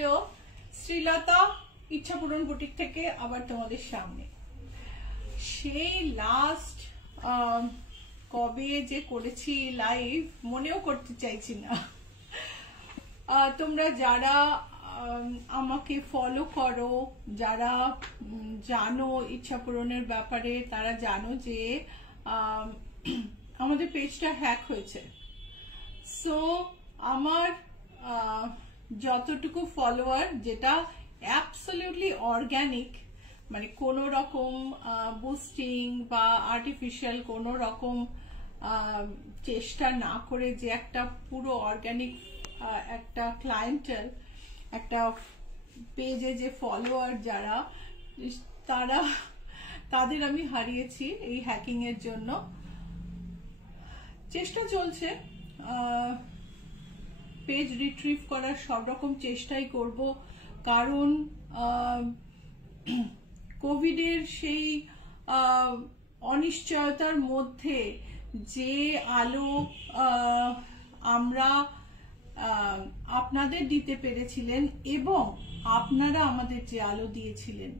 Hello, শ্রীলতা ইচ্ছাপূরণ boutique থেকে আবার তোমাদের সামনে। সেই লাস্ট কবে যে করেছি লাইভ মনেও করতে চাইছি না। তোমরা যারা আমাকে ফলো করো, যারা জানো ইচ্ছাপূরণের ব্যাপারে, তারা জানো যে আমাদের পেজটা হ্যাক হয়েছে। সো আমার যতটুকু ফলোয়ার, যেটা অ্যাবসলিউটলি অর্গানিক, মানে কোনো রকম বুস্টিং বা আর্টিফিশিয়াল কোনো রকম চেষ্টা না করে, যে একটা পুরো অর্গানিক একটা ক্লায়েন্টেল, একটা পেজে যে ফলোয়ার যারা, তাদের আমি হারিয়েছি এই হ্যাকিং এর জন্য। চেষ্টা চলছে পেজ রিট্রিভ করার, সব রকম চেষ্টাই করব, কারণ কোভিডের সেই অনিশ্চয়তার মধ্যে যে আলো আমরা আপনাদের দিতে পেরেছিলেন এবং আপনারা আমাদের যে আলো দিয়েছিলেন,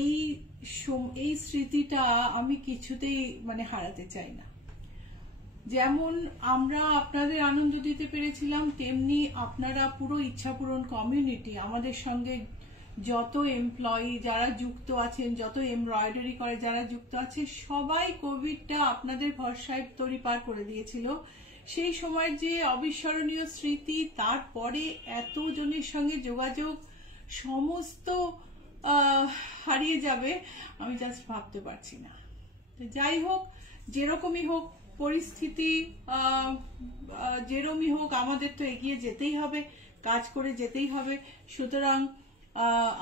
এই স্মৃতিটা আমি কিছুতেই মানে হারাতে চাই না। যেমন আমরা আপনাদের আনন্দ দিতে পেরেছিলাম, তেমনি আপনারা পুরো ইচ্ছাপূরণ কমিউনিটি, আমাদের সঙ্গে যত এমপ্লয়ি যারা যুক্ত আছেন, যত এমব্রয়ডারি করে যারা যুক্ত আছে, সবাই কোভিডটা আপনাদের ভরসায় তড়িপার করে দিয়েছিল। সেই সময় যে অবিস্মরণীয় স্মৃতি, তারপরে এত জনের সঙ্গে যোগাযোগ, সমস্ত হারিয়ে যাবে, আমি জাস্ট ভাবতে পারছি না। যাই হোক, যেরকমই হোক পরিস্থিতি, যেরকমই হোক, আমাদের তো এগিয়ে যেতেই হবে, কাজ করে যেতেই হবে। সুতরাং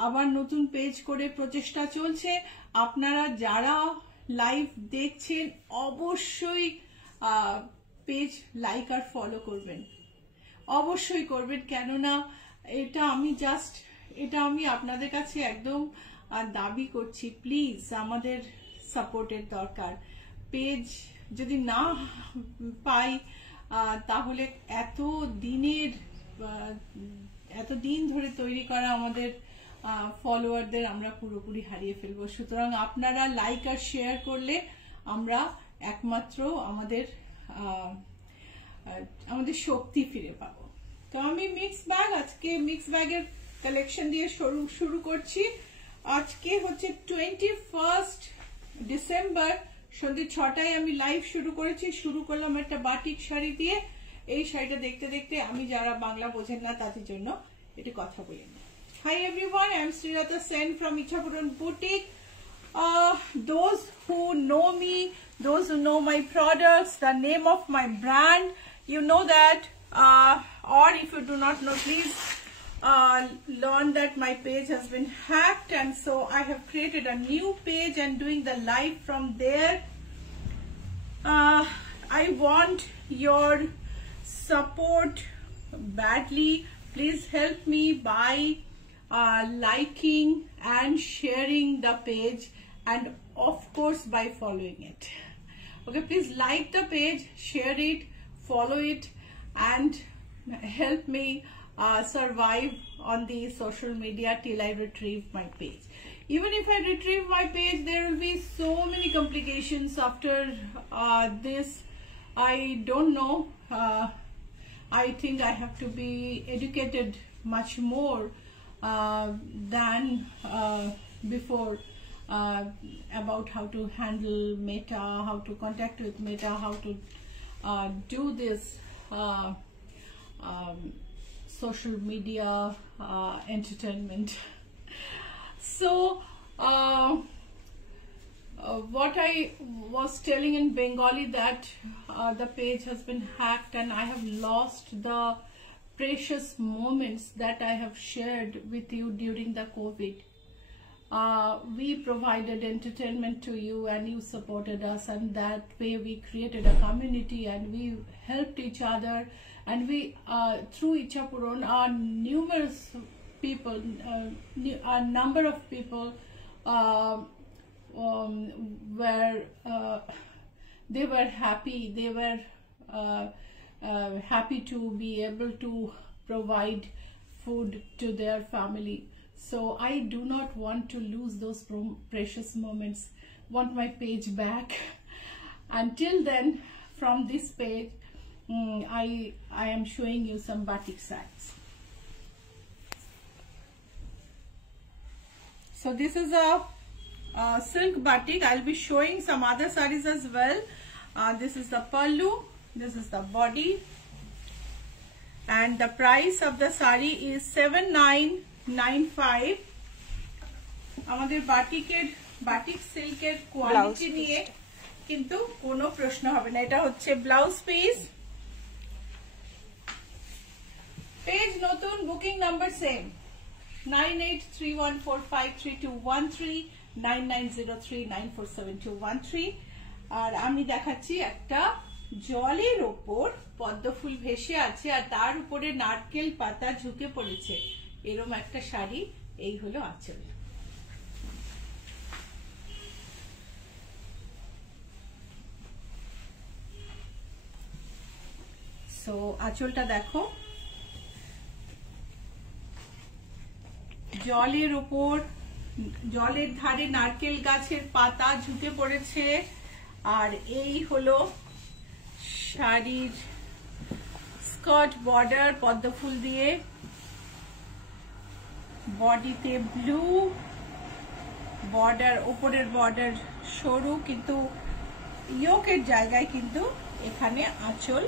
আবার নতুন পেজ করে প্রচেষ্টা চলছে। আপনারা যারা লাইভ দেখছেন অবশ্যই পেজ লাইক আর ফলো করবেন, অবশ্যই করবেন, কেননা এটা আমি আপনাদের কাছে একদম দাবি করছি। প্লিজ, আমাদের সাপোর্টের দরকার। পেজ যদি না পাই, তাহলে এত দিন ধরে তৈরি করা আমাদের ফলোয়ারদের আমরা পুরোপুরি হারিয়ে ফেলবো। সুতরাং আপনারা লাইক আর শেয়ার করলে আমরা একমাত্র আমাদের শক্তি ফিরে পাবো। তো আমি আজকে মিক্স ব্যাগের কালেকশন দিয়ে শুরু করছি। আজকে হচ্ছে 21 ডিসেম্বর, সন্ধ্যে 6টায় আমি লাইভ শুরু করলাম একটা বাটিক শাড়ি দিয়ে। এই শাড়িটা দেখতে দেখতে আমি, যারা বাংলা বোঝেন না তাদের জন্য একটু কথা বলি না। Hi everyone, I am Srilata Sen from Ichhapuran Boutique. Those who know me, those who know my products, the name of my brand, you know that, or if you do not know, please learn that my page has been hacked, and so I have created a new page and doing the live from there. I want your support badly. Please help me by liking and sharing the page, and of course by following it. Okay, please like the page, share it, follow it, and help me survive on the social media till I retrieve my page. Even if I retrieve my page, there will be so many complications after this. I don't know. I think I have to be educated much more than before about how to handle Meta, how to contact with Meta, how to do this social media entertainment. So what I was telling in Bengali, that the page has been hacked and I have lost the precious moments that I have shared with you during the COVID. We provided entertainment to you and you supported us, and that way we created a community and we helped each other, and we through Ichhapuran numerous people, a number of people they were happy. They were happy to be able to provide food to their family. So I do not want to lose those precious moments. Want my page back. Until then, from this page, I am showing you some batik sarees. So this is a silk batik. I'll be showing some other sarees as well. This is the pallu. This is the body. And the price of the saree is 7995. আমাদের batik সিল্কের quality নিয়ে কিন্তু কোনো প্রশ্ন হবে না। এটা হচ্ছে ব্লাউজ পিস। পেজ নতুন, বুকিং নাম্বার সেম 9831453213 9903947213। আর আমি দেখাচ্ছি একটা জলের ওপর পদ্ম ফুল ভেসে আছে আর তার উপরে নারকেল পাতা ঝুঁকে পড়েছে, এরকম একটা শাড়ি। এই হলো আঁচল। সো আঁচলটা দেখো, জলের উপর, জলের ধারে নারকেল গাছের পাতা ঝুঁকে পড়েছে। আর এই হলো শাড়ির স্কার্ট বর্ডার পদ্ম ফুল দিয়ে, বডিতে ব্লু বর্ডার, উপরের বর্ডার সরু, কিন্তু ইয়োকের জায়গায় কিন্তু এখানে আঁচল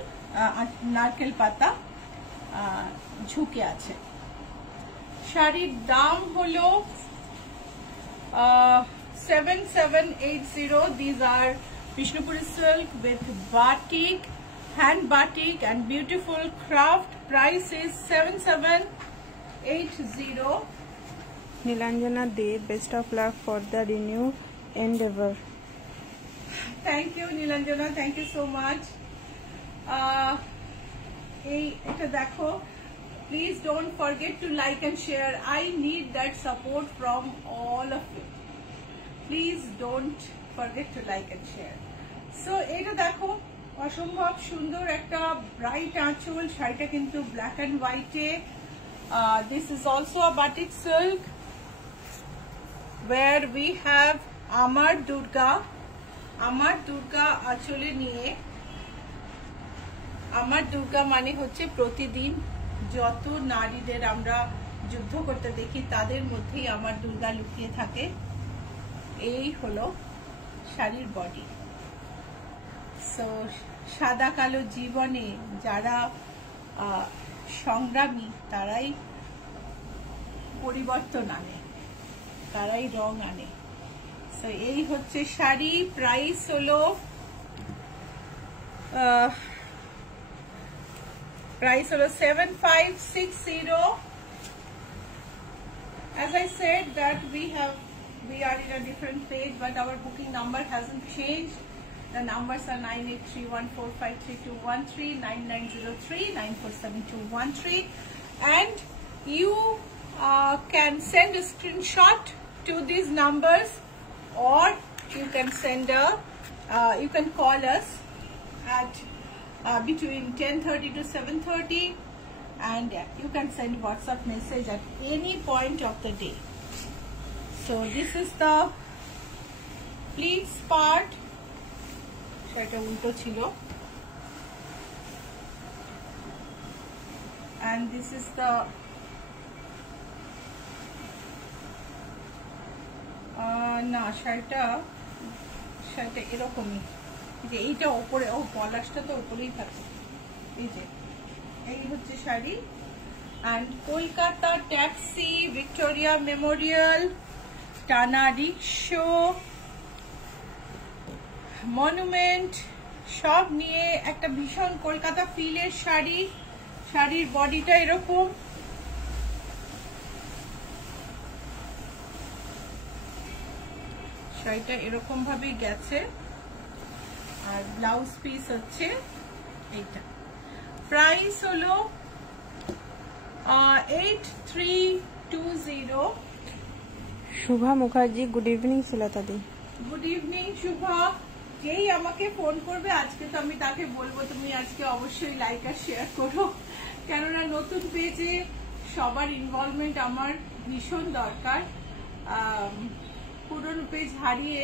নারকেল পাতা ঝুঁকে আছে। শাড়ির দাম হলো 7780। These are Bishnupuri silk with batik, hand batik and beautiful craft. Price is 7780. Nilanjana De, best of luck for the renewed endeavor. Thank you Nilanjana, thank you so much. এটা দেখো, please don't forget to like and share. I need that support from all of you. Please don't forget to like and share. So এটা দেখো, অসম্ভব সুন্দর একটা bright আঁচল। শাড়িটা কিন্তু ব্ল্যাক এন্ড হোয়াইটে। This is also a batik silk where we have Amar Durga আঁচলে নিয়ে। আমার দুর্গা মানে হচ্ছে প্রতিদিন যত নারীদের আমরা যুদ্ধ করতে দেখি তাদের মধ্যেই আমার দুর্গা লুকিয়ে থাকে। এই হলো শাড়ির বডি। সো সাদা কালো জীবনে যারা সংগ্রামী তারাই পরিবর্তন আনে, তারাই রং আনে। সো এই হচ্ছে শাড়ি। প্রাইস হলো Price is 7560. As I said that we are in a different page, but our booking number hasn't changed. The numbers are 9831453213, 9903947213, and you can send a screenshot to these numbers, or you can send you can call us at between 10:30 to 7:30, and you can send WhatsApp message at any point of the day. So this is the pleats part. Eta ulto chilo, and this is the না শাড়িটা এরকমই, যে এইটা উপরে, ও পলাশটা তো উপরেই থাকে। এই যে এই হচ্ছে sari. and Kolkata taxi, Victoria Memorial, টানা রিক্সো, মনুমেন্ট সব নিয়ে একটা ভীষণ কলকাতা ফিলের শাড়ি। শাড়ির বডিটা এরকম, শাড়িটা এরকম ভাবে গেছে, আর ব্লাউজ পিস হচ্ছে এইটা। প্রাইস হলো 8320। Shubha Mukherjee, good evening Sulata di. Good evening Shubha. যেই আমাকে ফোন করবে আজকে তো আমি তাকে বলবো তুমি আজকে অবশ্যই লাইক আর শেয়ার করো, কেননা নতুন পেজে সবার ইনভলভমেন্ট আমার ভীষণ দরকার। পুরনো পেজ হারিয়ে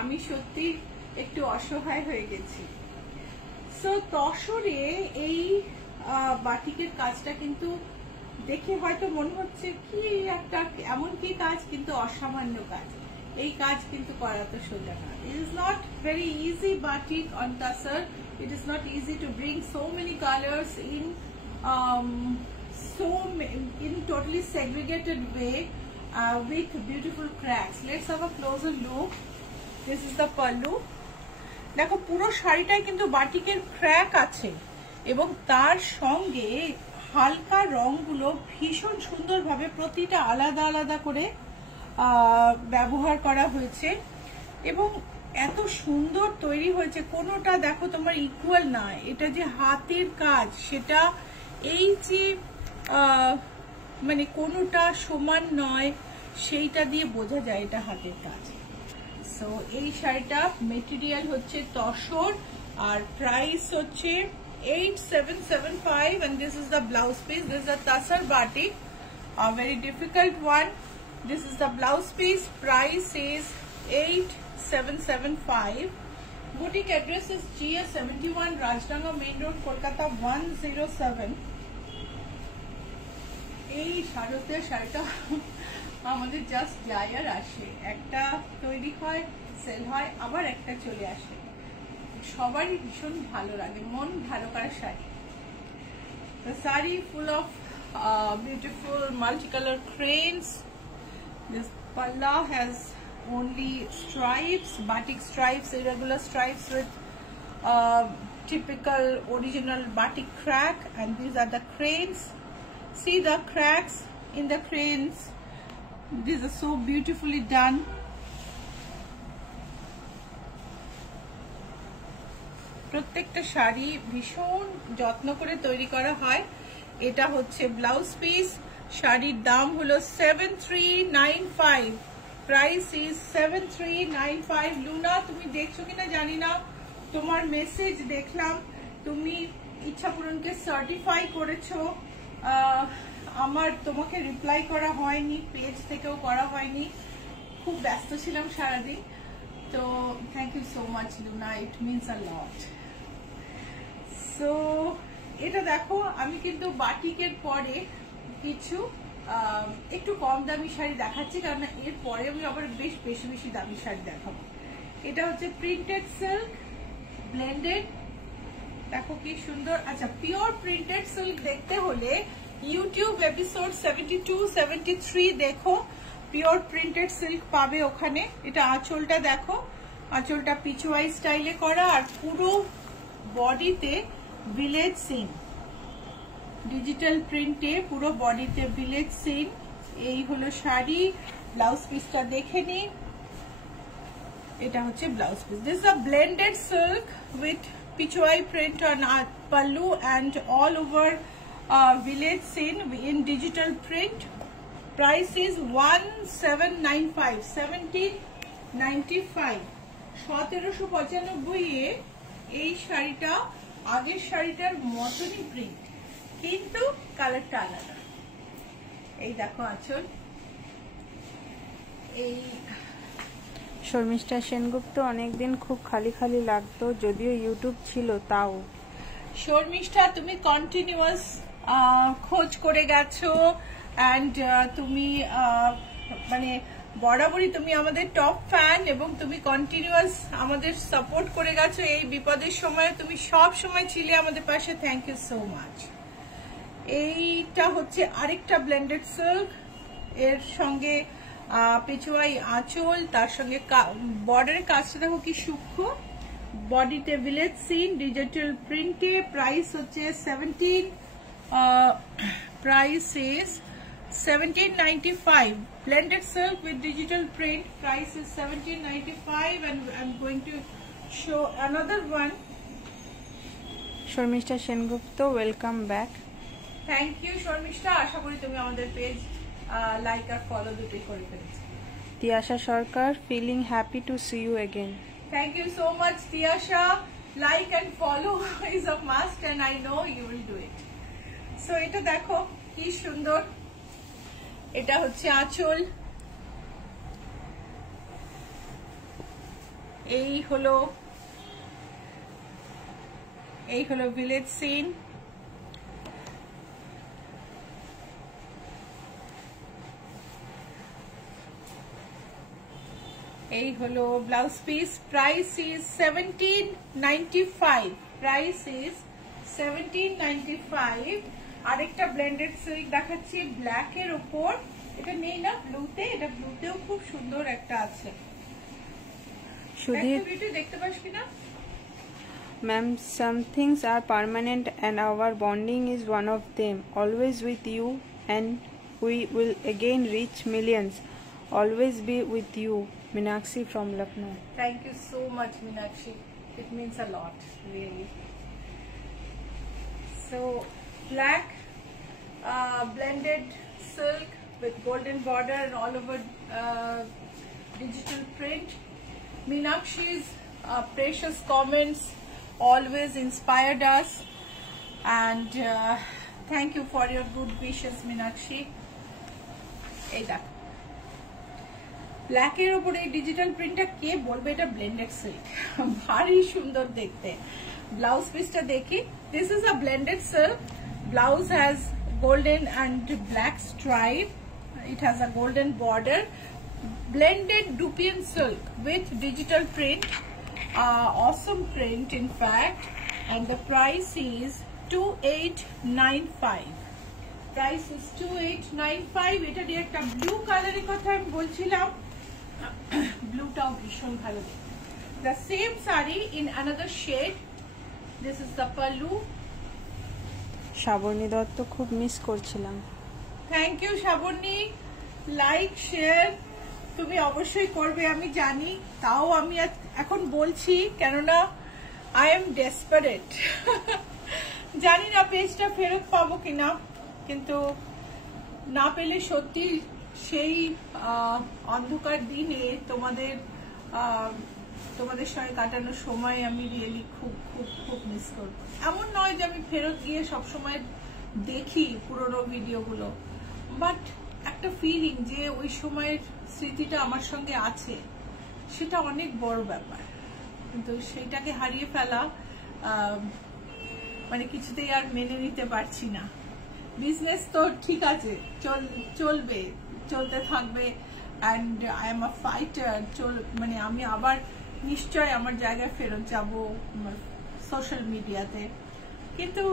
আমি সত্যি একটু অসহায় হয়ে গেছি। সো তসরে এই বাটিকের কাজটা কিন্তু দেখে হয়তো মনে হচ্ছে কি একটা এমন কি কাজ, কিন্তু অসামান্য কাজ। এই কাজ কিন্তু করা তো সোজা না। It is not very easy batik on tasar. It is not easy to bring so many colors in totally segregated way with beautiful cracks. Let's have a closer look. This is the pallu. দেখো পুরো শাড়িটাই কিন্তু বাটিকের crack আছে এবং তার সঙ্গে হালকা রংগুলো ভীষণ সুন্দরভাবে প্রতিটা আলাদা আলাদা করে ব্যবহার করা হয়েছে এবং এত সুন্দর তৈরি হয়েছে। কোনোটা দেখো তোমার ইকুয়াল না। এটা যে হাতের কাজ, সেটা এই যে মানে কোনোটা সমান নয়, সেইটা দিয়ে বোঝা যায় এটা হাতের কাজ। সো এই শাড়িটা মেটেরিয়াল হচ্ছে তসর আর প্রাইস হচ্ছে 8775 and this is the blouse piece. This is a tasar batik, a very difficult one. This is the blouse piece. Price is 8775. Boutique address is GS 71 Rajdanga Main Road, Kolkata 107. এই শাড়িটা আমাদের just যায় আর আসে, একটা তৈরি হয়, sell হয়, আবার একটা চলে আসে। সবারই ভীষণ ভালো লাগে, মন ভালো করা sari. The saree full of beautiful multicolor cranes. This palla has only stripes, batik stripes, irregular stripes with typical original batik crack, and these are the cranes. See the cracks in the cranes. These are so beautifully done. প্রত্যেকটা শাড়ি ভীষণ যত্ন করে তৈরি করা হয়। এটা হচ্ছে blouse piece. শাড়ির দাম হলো 7395। Price is 7395। লুনা, তুমি দেখছো কিনা জানি না, তোমার মেসেজ দেখলাম, তুমি ইচ্ছাপূরণকে সার্টিফাই করেছো। আমার তোমাকে রিপ্লাই করা হয়নি, পেজ থেকেও করা হয়নি, খুব ব্যস্ত ছিলাম সারাদিন। তো thank you so much Luna, it means a lot. So এটা দেখো, আমি কিন্তু বাটিকের পরে কিছু একটু কম দামি শাড়ি দেখাচ্ছি, কারণ এর পরে আমি আবার বেশ বেশি বেশি দামি শাড়ি দেখাবো। এটা হচ্ছে প্রিন্টেড সিল্ক ব্লেন্ডেড, দেখো কি সুন্দর। আচ্ছা, পিওর প্রিন্টেড সিল্ক দেখতে হলে ইউটিউব এপিসোড 72-73 দেখো, পিওর প্রিন্টেড সিল্ক পাবে ওখানে। এটা আঁচলটা দেখো, আঁচলটা পিছুয়াই স্টাইলে করা আর পুরো বডিতে ভিলেজ সিন, ডিজিটাল প্রিন্টে পুরো বডিতে ভিলেজ সিন। এই হলো শাড়ি। ব্লাউজ পিসটা দেখে নি, এটা হচ্ছে blouse piece. This is a blended silk with pichwai print on pallu and all over village scene in digital print. Price is 1795, 1795। 1795 এ এই শাড়িটা আগের শাড়িটার মতনই প্রিন্ট, কিন্তু কালারটা আলাদা। এই দেখো আঁচল। এই শর্মিষ্ঠা সেনগুপ্ত, অনেকদিন খুব খালি খালি লাগতো, যদিও ইউটিউব ছিল তাও। শর্মিষ্ঠা, তুমি কন্টিনিউয়াস খোঁজ করে গেছো অ্যান্ড তুমি মানে বরাবরই তুমি আমাদের টপ ফ্যান এবং তুমি কন্টিনিউয়াস আমাদের সাপোর্ট করে গেছো। এই বিপদের সময় তুমি সব সময় ছিলে আমাদের পাশে। Thank you so much. এইটা হচ্ছে আরেকটা ব্লেন্ডেড সিল্ক, এর সঙ্গে পেছুয়াই আঁচল, তার সঙ্গে বর্ডারের কাজটা দেখো কি সূক্ষ্ম, বডিতে ভিলেজ সিন, ডিজিটাল প্রিন্টে। প্রাইস হচ্ছে 1795 blended silk with digital print. Price is 1795 and I'm going to show another one. Sharmistha Sengupta, welcome back. Thank you Sharmistha, আশা করি তুমি আমাদের পেজ লাইক আর ফলো দুটোই করে ফেলেছো। Tiyasha Sarkar, feeling happy to see you again. Thank you so much Tiyasha. Like and follow is a must and I know you will do it. So এটা দেখো কি সুন্দর এটা হচ্ছে আঁচল, এই হলো ভিলেজ সিন। এই হলো blouse piece. Price is 1795। Price is 1795। আরেকটা ব্লেন্ডেড সিল্ক দেখাচ্ছি ব্ল্যাক এর উপর। এটা নেই না ব্লুতে, এটা ব্লুতেও খুব সুন্দর একটা আছে। সুধীর দেখতে পাস কিনা? Ma'am, some things are permanent and our bonding is one of them. Always with you and we will again reach millions. Always be with you. Meenakshi from Lucknow. Thank you so much, Meenakshi. It means a lot, really. So, black blended silk with golden border and all over digital print. Meenakshi's precious comments always inspired us, and thank you for your good wishes, Meenakshi. এই দেখো black এর উপরে digital প্রিন্টটা কে বলবে এটা blended silk, ভারী সুন্দর দেখতে। ব্লাউজ পিসটা দেখি। This is a blended silk. Blouse has golden and black stripe. It has a golden border. Blended Dupian silk with digital print. Awesome print, in fact. And the price is 2895. Price is 2895. এটা দিয়ে একটা blue কালারের কথা আমি বলছিলাম। ব্লুটাও ভীষণ ভালো। The same saree in another shade. This is the pallu. Shrabani Dutta খুব মিস করছিলাম। Thank you Shrabani. Like share তুমি অবশ্যই করবে আমি জানি, তাও আমি এখন বলছি কেননা আই এম ডেসপারেট। জানি না পেজটা ফেরত পাবো কিনা, কিন্তু না পেলে সত্যি সেই অন্ধকার দিনে তোমাদের সঙ্গে কাটানো সময় আমি রিয়েলি খুব খুব খুব মিস করবো। এমন নয় যে আমি ফেরত গিয়ে সবসময় দেখি পুরোনো ভিডিওগুলো, বাট একটা ফিলিং যে ওই সময়ের স্মৃতিটা আমার সঙ্গে আছে, সেটা অনেক বড় ব্যাপার। কিন্তু সেইটাকে হারিয়ে ফেলা মানে কিছুতেই আর মেনে নিতে পারছি না। বিজনেস তো ঠিক আছে, চলবে, চলতে থাকবে, and I am a fighter. মানে আমি আবার নিশ্চয় আমার জায়গায় ফেরত যাব সোশ্যাল মিডিয়াতে, কিন্তু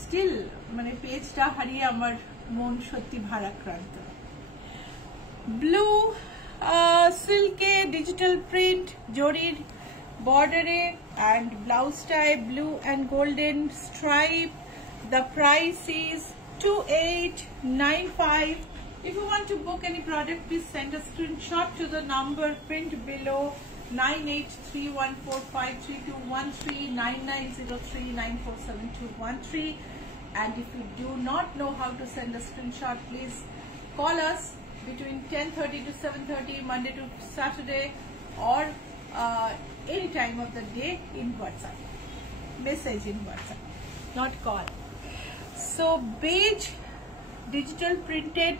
স্টিল মানে পেজটা হারিয়ে আমার মন সত্যি ভারাক্রান্ত। ব্লু সিল্কে ডিজিটাল প্রিন্ট জরির বর্ডারে অ্যান্ড ব্লাউজটায় blue and golden stripe. The price is 2895. If you want to book any product, please send a screenshot to the number print below 9831453213 9903947213. And if you do not know how to send a screenshot, please call us between 10:30 to 7:30 Monday to Saturday, or any time of the day in WhatsApp. Message in WhatsApp, not call. So beige digital printed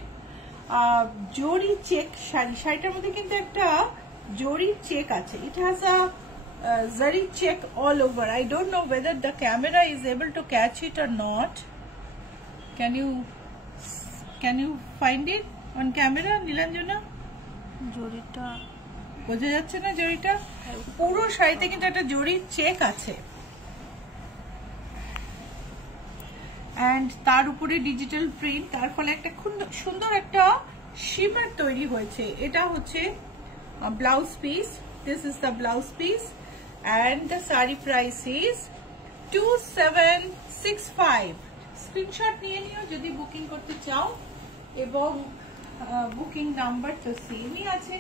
জরি check শাড়িটার মধ্যে কিন্তু একটা জরি check আছে। It has a zari check all over. I don't know whether the camera is able to catch it or not. Can you find it on camera, Nilanjana? জরিটা বোঝা যাচ্ছে না? জরিটা পুরো শাড়িতে কিন্তু একটা জরি চেক আছে, and তার উপরে ডিজিটাল প্রিন্ট, তার ফলে একটা সুন্দর একটা শিমার তৈরি হয়েছে। এটা হচ্ছে blouse piece. This is the blouse piece, and the saree price is 2765. Screenshot নিয়ে নিও যদি বুকিং করতে চাও, এবং বুকিং নাম্বার তো সেমই আছে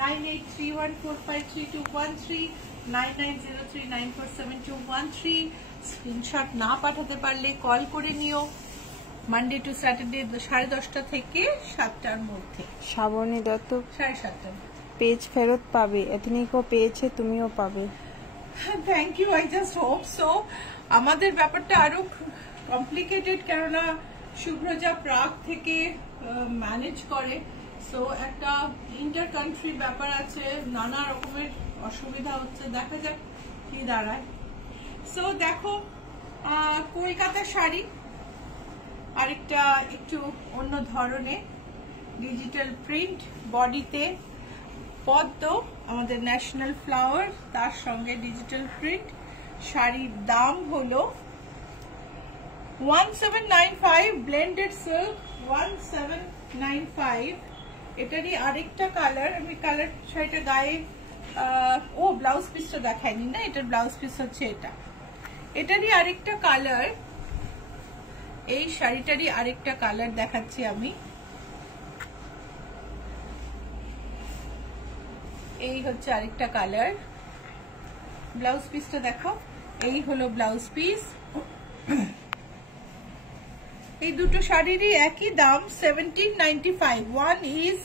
9831453213 9903947213। স্ক্রিনশট না পাঠাতে পারলে কল করে নিও। মানডে টু স্যাটারডে 10:30 থেকে 7টার মধ্যে। শ্রাবণী দত্ত 7:30 পেজ ফেরত পাবে, এথনিকও পেয়েছে, তুমিও পাবে। Thank you, I just hope so. আমাদের ব্যাপারটা আরো কমপ্লিকেটেড, কেননা শুভ্রজা প্রাগ থেকে ম্যানেজ করে। সো একটা ইন্টার কান্ট্রি ব্যাপার আছে, নানা রকমের অসুবিধা হচ্ছে, দেখা যাক কি দাঁড়ায়। সো দেখো কলকাতা শাড়ি, আরেকটা একটু অন্য ধরনের ডিজিটাল প্রিন্ট, বডিতে পদ্ম আমাদের ন্যাশনাল ফ্লাওয়ার, তার সঙ্গে ডিজিটাল প্রিন্ট। শাড়ির দাম হলো 1795, ব্লেন্ডেড সিল্ক 1795। এটারই আরেকটা কালার, আমি কালার শাড়িটা গায়ে ব্লাউজ পিসটা দেখাইনি না, এটার ব্লাউজ পিস হচ্ছে এটা। এটারই আরেকটা কালার, এই শাড়িটারই আরেকটা কালার দেখাচ্ছি আমি। এই হচ্ছে আরেকটা কালার, ব্লাউজ পিসটা দেখো, এই হলো ব্লাউজ পিস। এই দুটো শাড়িরই একই দাম 1795. One is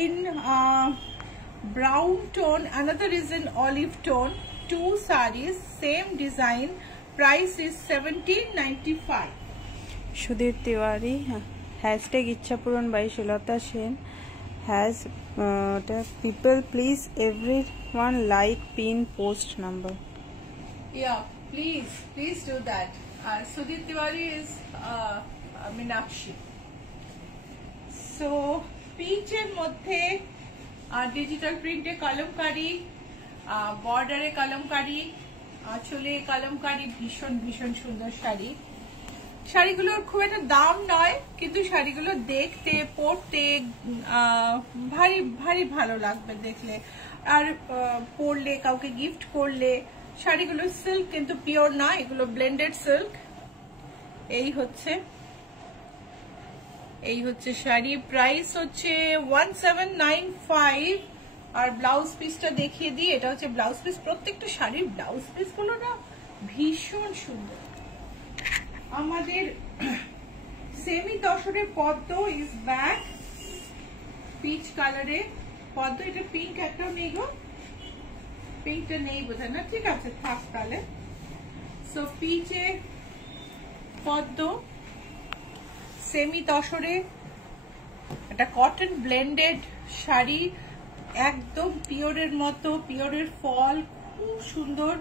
in brown tone, another is in olive tone. Two sarees, same design, price is 1795. Sudhir Tiwari, hashtag Ichchhapuran by Sulata Sen, has people please everyone like pin post number. Yeah, please do that. Sudhir Tiwari is Meenakshi. So peach er moddhe digital print e kalamkari, border e kalamkari, achole kalamkari, ভীষণ সুন্দর শাড়ি। শাড়িগুলোর খুব একটা দাম নয়, কিন্তু শাড়িগুলো দেখতে পরতে ভারী ভালো লাগবে দেখলে, আর পরলে কাউকে গিফট করলে। শাড়িগুলো সিল্ক কিন্তু পিওর না, এগুলো ব্লেন্ডেড সিল্ক। এই হচ্ছে শাড়ি, প্রাইস হচ্ছে 1795। আর ব্লাউজ পিসটা দেখিয়ে দিই, এটা হচ্ছে ব্লাউজ পিস। প্রত্যেকটা শাড়ির ব্লাউজ পিস গুলো না ভীষণ সুন্দর। আমাদের সেমি তসরের পদ্ম ইজ ব্যাক, পিচ কালারে পদ্ম। এটা পিঙ্ক একটাও নেই গো, পিঙ্কটা নেই বোধহয় না, ঠিক আছে থাক তাহলে। সো পিচে পদ্ম, সেমি তসরে, একটা কটন ব্লেন্ডেড শাড়ি, একদম পিওরের মতো, পিওরের ফল, খুব সুন্দর,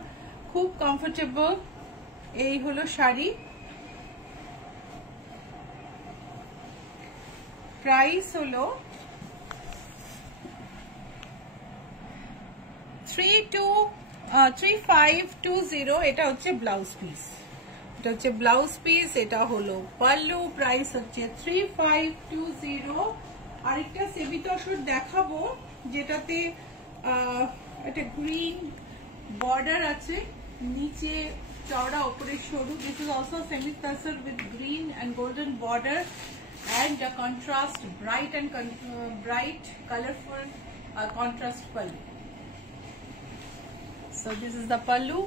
খুব কমফোর্টেবল। এই হলো শাড়ি, প্রাইস হলো 3520। এটা হচ্ছে ব্লাউজ পিস, এটা হলো পাল্লু, প্রাইস হচ্ছে 3520। আরেকটা সেমি তসর দেখাবো, যেটাতে একটা গ্রিন বর্ডার আছে, নিচে চওড়া, উপরে সরু। This is also semi tussar with green and golden border and a contrast, bright colorful contrast pallu. So this is the pallu.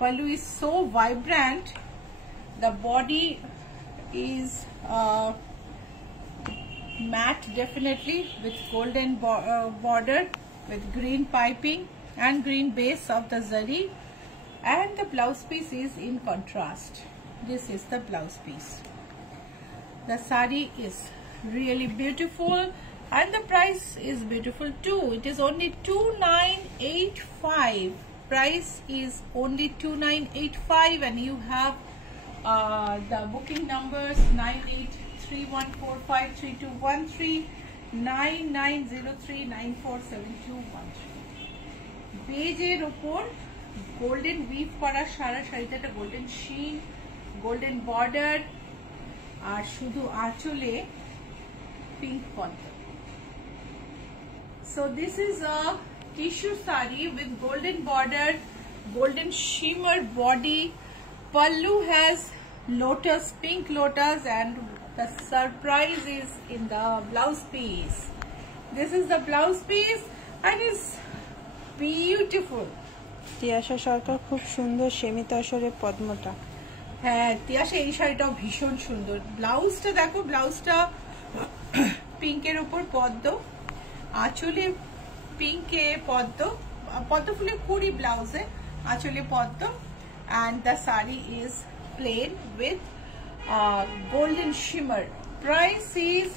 Pallu is so vibrant. The body is matte, definitely, with golden border, with green piping and green base of the zari, and the blouse piece is in contrast. This is the blouse piece. The sari is really beautiful and the price is beautiful too. It is only 2985. Price is only 2985, and you have the booking numbers 9831453213, 9903947213. বেজের উপর golden we've করা সারা শাড়িতে একটা golden শিন, golden border, আর শুধু আঁচলে pink পদ্ম। So this is a tissue sari with golden border, golden shimmer body. Pallu has lotus, pink lotus, and the surprise is in the blouse piece. This is the blouse piece and is beautiful. Tiyasha সরকার, খুব সুন্দর semi তসরের পদ্মটা। হ্যাঁ, তিয়াশা এই শাড়িটাও ভীষণ সুন্দর। ব্লাউজটা দেখো, ব্লাউজটা পিঙ্কের উপর পদ্ম, আঁচলে পিঙ্কে পদ্ম, পদ্ম ফুলের কুড়ি ব্লাউজে, আঁচলে পদ্ম, and the sari is plain with golden shimmer. Price is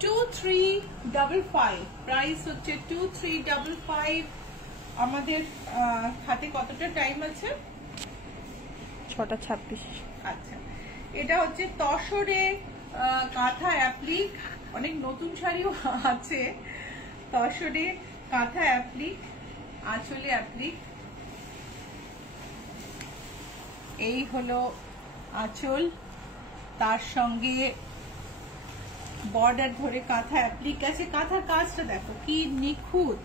2355. Price হচ্ছে 2355. আমাদের হাতে কতটা টাইম আছে? 6:26। আচ্ছা, এটা হচ্ছে তসরে কাঁথা অ্যাপ্লিক। অনেক নতুন শাড়িও আছে। তসরে কাঁথা অ্যাপ্লিক, আঁচলে অ্যাপ্লিক। এই হলো আঁচল, তার সঙ্গে বর্ডার ধরে কাঁথা অ্যাপ্লিক আছে। কাঁথার কাজটা দেখো কি নিখুঁত।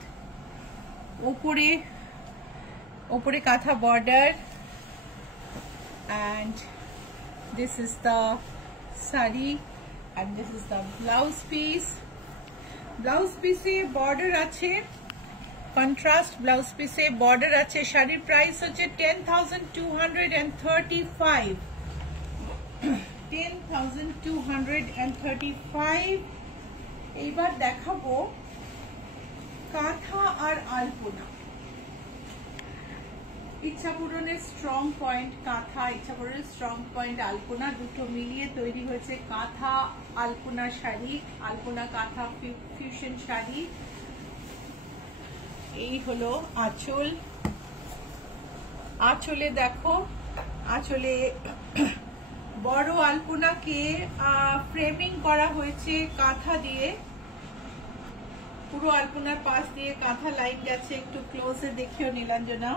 ওপরে কাঁথা border, and this is the sari and this is the blouse piece. Blouse piece e border ache, contrast blouse piece e border ache. Shari price hoche 10,235. 10,235. এইবার দেখাবো কাঁথা আর আলপনা। ইচ্ছাপূরণের স্ট্রং পয়েন্ট কাঁথা, ইচ্ছাপূরণের স্ট্রং পয়েন্ট আলপনা, দুটো মিলিয়ে তৈরি হয়েছে কাঁথা আলপনা শাড়ি, আলপনা কাঁথা ফিউশন শাড়ি। এই হলো আঁচল। আঁচলে দেখো, আঁচলে বড় আলপনাকে ফ্রেমিং করা হয়েছে কাঁথা দিয়ে। পুরো আলপনার পাশ দিয়ে কাঁথা লাইন গেছে। একটু ক্লোজে দেখিও নীলাঞ্জনা।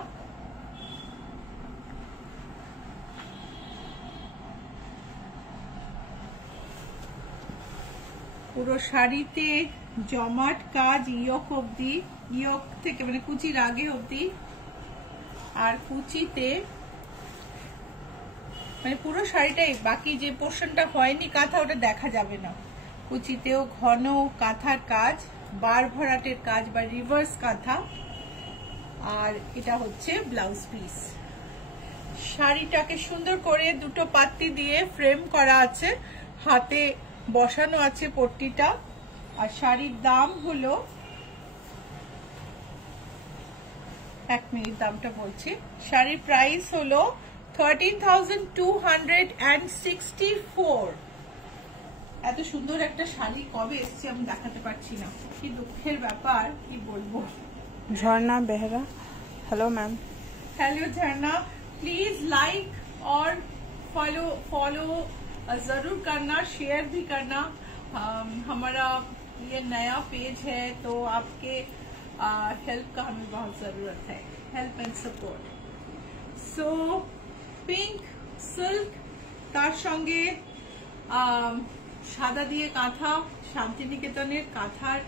পুরো শাড়িতে জমাট কাজ ইয়ক অবধি, ইয়ক থেকে মানে কুচির আগে অবধি, আর কুচিতে মানে পুরো শাড়িটাই, বাকি যে পোর্শনটা হয়নি কাঁথা ওটা দেখা যাবে না। কুচিতেও ঘন কাঁথার কাজ, বার ভরাটের কাজ বা রিভার্স কাঁথা। আর এটা হচ্ছে ব্লাউজ পিস। শাড়িটাকে সুন্দর করে দুটো পাত্তি দিয়ে ফ্রেম করা আছে, হাতে বসানো আছে পট্টিটা। আর শাড়ির দাম হলো, এক মিনিট দামটা বলছি। শাড়ির প্রাইস হলো 13,264। এত সুন্দর একটা শাড়ি কবে এসছে আমি দেখাতে পারছি না, কি দুঃখের ব্যাপার, কি বলবো। ঝর্ণা বেহরা, हेलो मैम। हेलो झरना, प्लीज लाइक और फॉलो जरूर करना, शेयर भी करना। हमारा ये नया पेज है तो आपके हेल्प का हमें बहुत जरूरत है, help and support. So pink silk, तार संगे সাদা দিয়ে কাঁথা, শান্তিনিকেতনের কাঁথার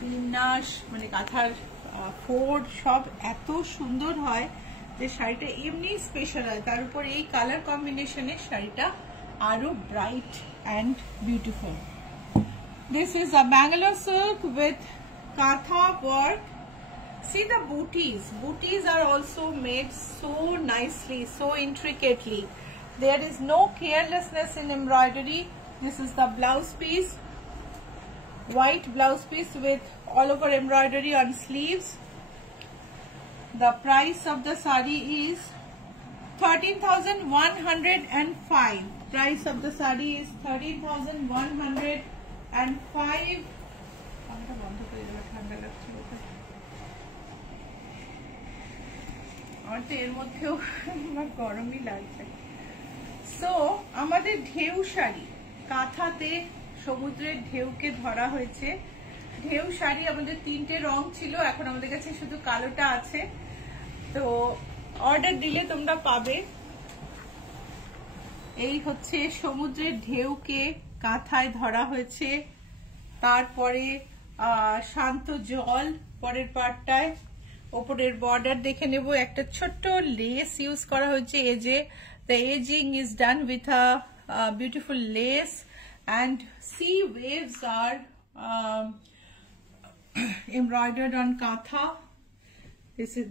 বিন্যাস মানে কাঁথার ফোর্ড সব এত সুন্দর হয় যে শাড়িটা এমনি স্পেশাল হয়। তার উপর এই কালার কম্বিনেশনে শাড়িটা আরো bright and beautiful. This is a Bangalore silk with কাঁথা work. See the booties. Booties are also made so nicely, so intricately. There is no carelessness in embroidery. This is the blouse piece. White blouse piece with all over embroidery on sleeves. The price of the sari is 13,105. Price of the sari is 13,105. আমার তো এর মধ্যেও আমার গরমই লাগছে। So আমাদের ঢেউ শাড়ি, কাঁথাতে সমুদ্রের ঢেউকে ধরা হয়েছে। ঢেউ শাড়ি আমাদের 3টে রং ছিল, এখন আমাদের কাছে শুধু কালোটা আছে। তো অর্ডার দিলে তোমরা পাবে। এই হচ্ছে সমুদ্রের ঢেউকে কাঁথায় ধরা হয়েছে। তারপরে শান্ত জল পরের পার্টটায়। ওপরের বর্ডার দেখে নেব, একটা ছোট্ট লেস ইউজ করা হয়েছে এজে। The edging is done with a beautiful lace, and sea waves are embroidered on katha.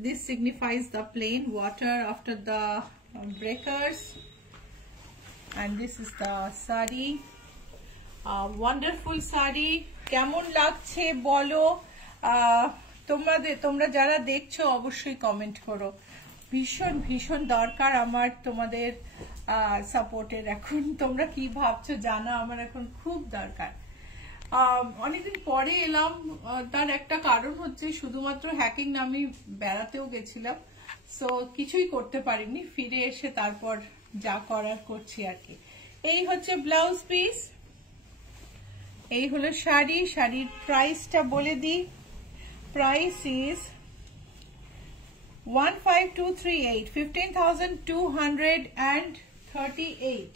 This signifies the plain water after the breakers. And this is the sari, wonderful sari. কেমন লাগছে বলো, তোমরা যারা দেখছো অবশ্যই কমেন্ট করো। ভীষণ ভীষণ দরকার আমার তোমাদের সাপোর্টের। এখন তোমরা কি ভাবছো জানা, আমার এখন খুব দরকার। অনেকদিন পরে এলাম, তার একটা কারণ হচ্ছে শুধুমাত্র হ্যাকিং না, আমি বেড়াতেও গেছিলাম, সো কিছুই করতে পারিনি। ফিরে এসে তারপর যা করার করছি আর কি। এই হচ্ছে ব্লাউজ পিস, এই হলো শাড়ি। শাড়ির প্রাইসটা বলে দিই, প্রাইস ইজ 15238, 15,238।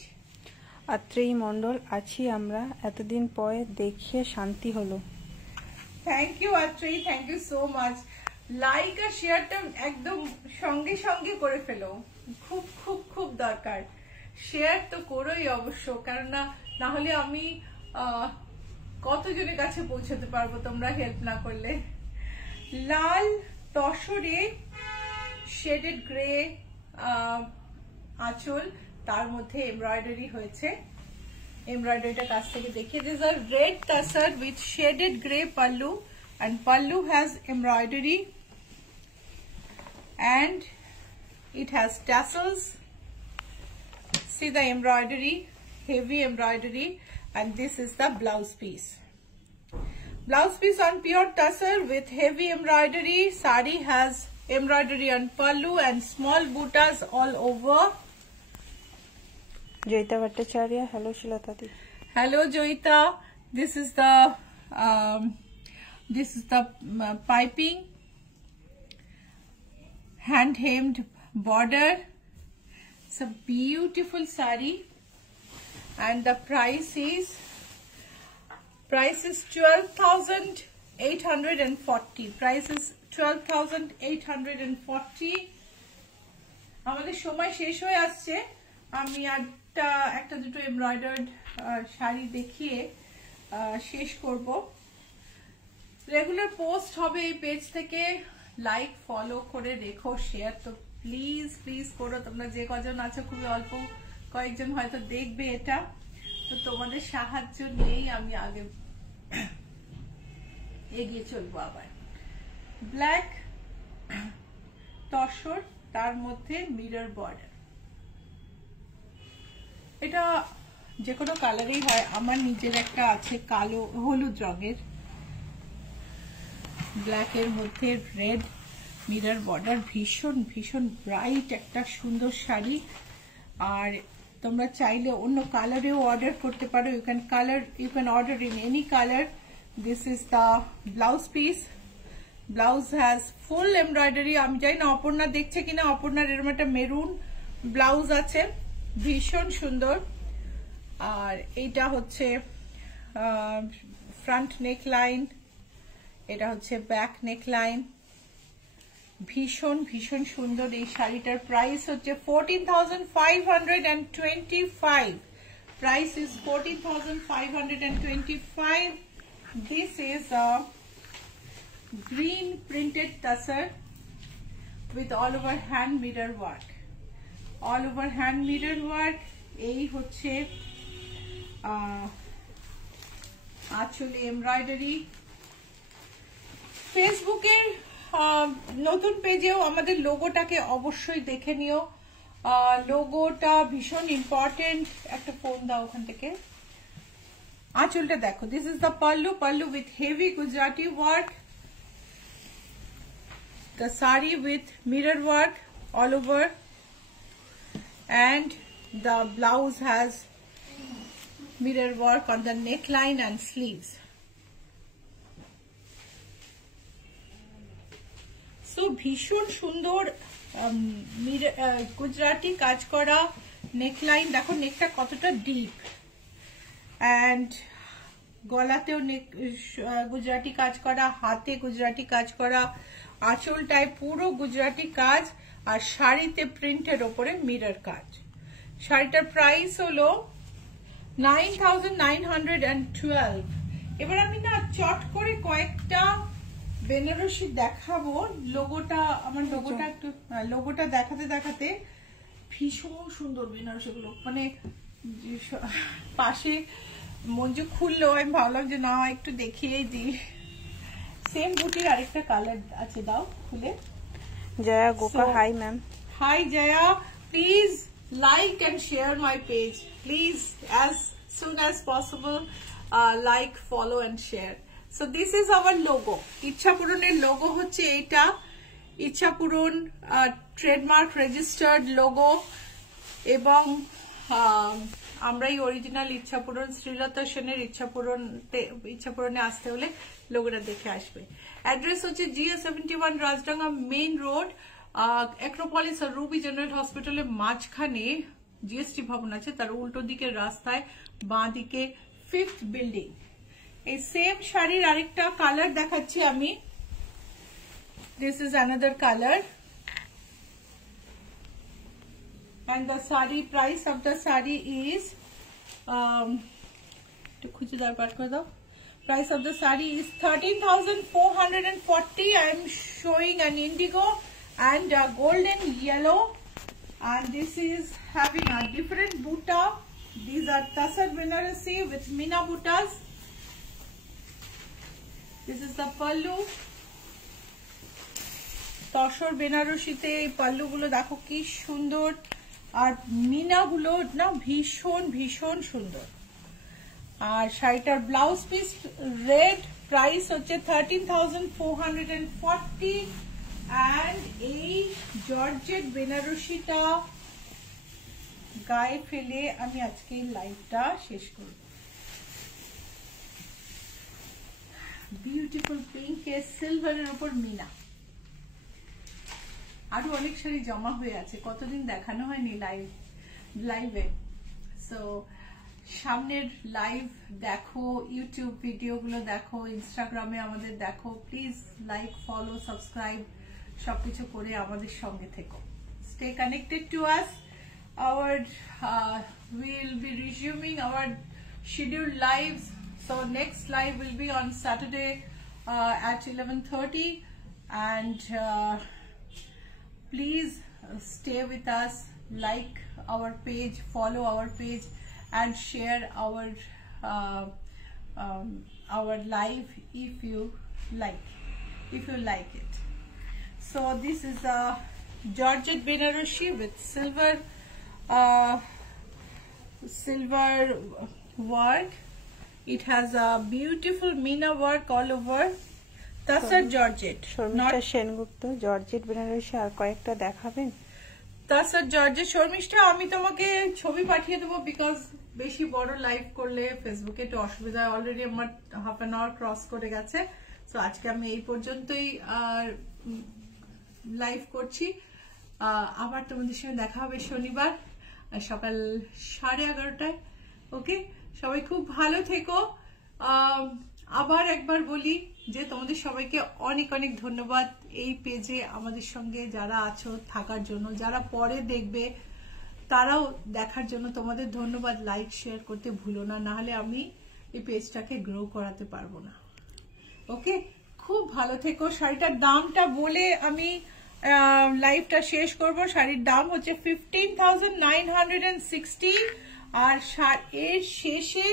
আত্রেই মন্ডল আছি আমরা, এতদিন পরে দেখে শান্তি হলো। Thank you Atreyi, thank you so much. Like আর শেয়ারটা একদম সঙ্গে সঙ্গে করে ফেলো, খুব খুব খুব দরকার। শেয়ার তো করোই অবশ্য, কারণ না হলে আমি কতজনের কাছে পৌঁছাতে পারবো তোমরা হেল্প না করলে। লাল তসরে শেডেড গ্রে আঁচল, তার মধ্যে এমব্রয়ডারি হয়েছে। এমব্রয়ডারিটা কাছ থেকে দেখিয়ে, this are red tassar with shaded grey pallu, and pallu has embroidery and it has tassels. See the embroidery, heavy embroidery, and this is the blouse piece. Blouse piece on pure tassar with heavy embroidery. Sari has embroidery on pallu and small buttas all over. Joyita Bhattacharya, hello Shilata di. Hello Joyita, this is the piping, hand hemmed border. It's a beautiful sari, and the price is 12,840. Price is 12,840. আমাদের সময় শেষ হয়ে আসছে, আমি একটা দুটো embroidered sari দেখিয়ে শেষ করব। রেগুলার পোস্ট হবে এই পেজ থেকে, লাইক ফলো করে রেখো, শেয়ার তো প্লিজ প্লিজ করো। তোমরা যে কজন আছো খুবই অল্প কয়েকজন হয়তো দেখবে এটা, তো তোমাদের সাহায্য নিয়েই আমি আগে এগিয়ে চলবো। আবার ব্ল্যাক তসর, তার মধ্যে মিরর বর্ডার। এটা যে কোনো কালারেই হয়, আমার নিজের একটা আছে কালো হলুদ রঙের, ব্ল্যাক এর মধ্যে রেড মিরর বর্ডার। ভীষণ ভীষণ ব্রাইট একটা সুন্দর শাড়ি। আর তোমরা চাইলে অন্য কালারেও অর্ডার করতে পারো। You can order in any colour. This is the blouse piece. Blouse has full embroidery. আমি জানি না অপর্ণা দেখছে কিনা, অপর্ণার এরকম একটা মেরুন ব্লাউজ আছে, ভীষণ সুন্দর। আর এইটা হচ্ছে ফ্রন্ট নেক লাইন, এটা হচ্ছে ব্যাক নেক লাইন। ভীষণ ভীষণ সুন্দর এই শাড়িটার প্রাইস হচ্ছে 14,525। Price is 14,525। This is a green printed tassar with all over hand mirror work. All over hand mirror work. এই হচ্ছে আঁচলে এমব্রয়ডারি। ফেসবুকের নতুন পেজেও আমাদের লোগোটাকে অবশ্যই দেখে নিও। লোগোটা ভীষণ ইম্পর্টেন্ট। একটা ফোন দাও ওখান থেকে। আঁচলটা দেখো, this is the pallu with heavy Gujarati work, the sari with mirror work all over, and the blouse has mirror work on the neckline and sleeves. So ভীষণ সুন্দর গুজরাটি কাজ করা নেকলাইন। দেখো নেকটা কতটা ডিপ, and গলাতেও গুজরাটি কাজ করা, হাতে গুজরাটি কাজ করা, আঁচলটায় পুরো গুজরাটি কাজ, আর শাড়িতে প্রিন্টের ওপরে মিরর কাজ। শাড়িটার প্রাইস হলো 9,912। এবার আমি না চট করে কয়েকটা বেনারসি দেখাবো। লোগোটা আমার লোগোটা দেখাতে দেখাতে ভীষণ সুন্দর বেনারসিগুলো, মানে পাশে মঞ্জু খুললো, আমি ভাবলাম যে না একটু দেখিয়েই দিই। সেম বুটির আরেকটা কালার আছে, দাও খুলে। Jaya Goka, hi ma'am. Hi Jaya, please like and share my page. Please, as soon as possible, like, follow and share. So this is our logo. Ichhapuroner logo hocche eta. Ichhapuron trademark registered logo. Ebong আমরাই original ইচ্ছাপুরন শ্রীলতা সেনের ইচ্ছাপুরনে আসতে হলে লোগোটা দেখে আসবে। Address হচ্ছে GA71 Rajdanga main road, Acropolis আর Ruby General হসপিটালের মাঝখানে জিএসটি ভবন আছে, তার উল্টো দিকের রাস্তায় বাঁ দিকে 5th বিল্ডিং। এই সেম শাড়ির আরেকটা কালার দেখাচ্ছি আমি। This is another colour. And the sari price of the sari is price of the sari is 13,440. I am showing an indigo and a golden yellow, and this is having a different buta. These are Tasar Banarasi with Mina butas. This is the pallu. Tasar Banarasi te pallu gulo dekho ki sundor, আর মিনা গুলো না ভীষণ ভীষণ সুন্দর। আর শাড়িটার blouse piece red, price হচ্ছে 13,440। And এই georgette বেনারসিটা গায়ে ফেলে আমি আজকে লাইভটা শেষ করব। বিউটিফুল পিঙ্ক এ সিলভারের উপর মিনা। আরো অনেক শাড়ি জমা হয়ে আছে, কতদিন দেখানো হয়নি লাইভে। সো সামনের লাইভ দেখো, ইউটিউব ভিডিও গুলো দেখো, ইনস্টাগ্রামে আমাদের দেখো। প্লিজ লাইক, ফলো, সাবস্ক্রাইব সবকিছু করে আমাদের সঙ্গে থেকো। Stay connected to us. Our will be resuming our scheduled lives. So next live will be on Saturday at 11:30, and please stay with us, like our page, follow our page, and share our live if you like it. So this is a Georgette Banarasi with silver work. It has a beautiful Meena work all over. তাসার georgette, Sharmistha Sengupta, georgette Banarasi আর কয়েকটা দেখাবেন? তাসার georgette. Sharmistha, আমি তোমাকে ছবি পাঠিয়ে দেবো, because বেশি বড় live করলে ফেসবুকে একটু অসুবিধা হয়। অলরেডি আমার হাফ অ্যান আওয়ার ক্রস করে গেছে। তো আজকে আমি এই পর্যন্তই লাইভ করছি। আবার তোমাদের সঙ্গে দেখা হবে শনিবার সকাল 11:30টায়। ওকে, সবাই খুব ভালো থেকো। আবার একবার বলি যে তোমাদের সবাইকে অনেক অনেক ধন্যবাদ এই পেজে আমাদের সঙ্গে যারা আছো থাকার জন্য। যারা পরে দেখবে তারাও দেখার জন্য তোমাদের ধন্যবাদ। লাইক শেয়ার করতে ভুলো না, নাহলে আমি এই পেজটাকে গ্রো করাতে পারবো না। ওকে, খুব ভালো থেকো। শাড়িটার দামটা বলে আমি লাইভটা শেষ করব। শাড়ির দাম হচ্ছে 15,960। আর এর শেষে,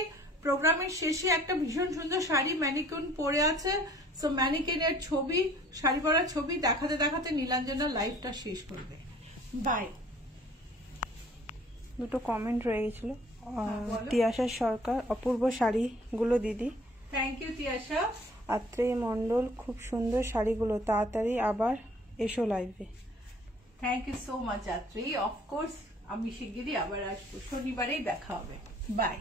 প্রোগ্রামের শেষে একটা ভীষণ সুন্দর শাড়ি ম্যানিকুইন পরে আছে। সো ম্যানিকুইনের ছবি, শাড়ি পরার ছবি দেখাতে দেখাতে নীলাঞ্জনা লাইভটা শেষ করবে। বাই। দুটো কমেন্ট রয়ে গেছিল। তিয়াশা সরকার, অপূর্ব শাড়িগুলো দিদি। Thank you Tiyasha. আত্রেয় মন্ডল, খুব সুন্দর শাড়িগুলো, তাড়াতাড়ি আবার এসো লাইভে। Thank you so much Atreya. Of course আমি শিগগিরই আবার আসবো, শনিবারেই দেখা হবে। বাই।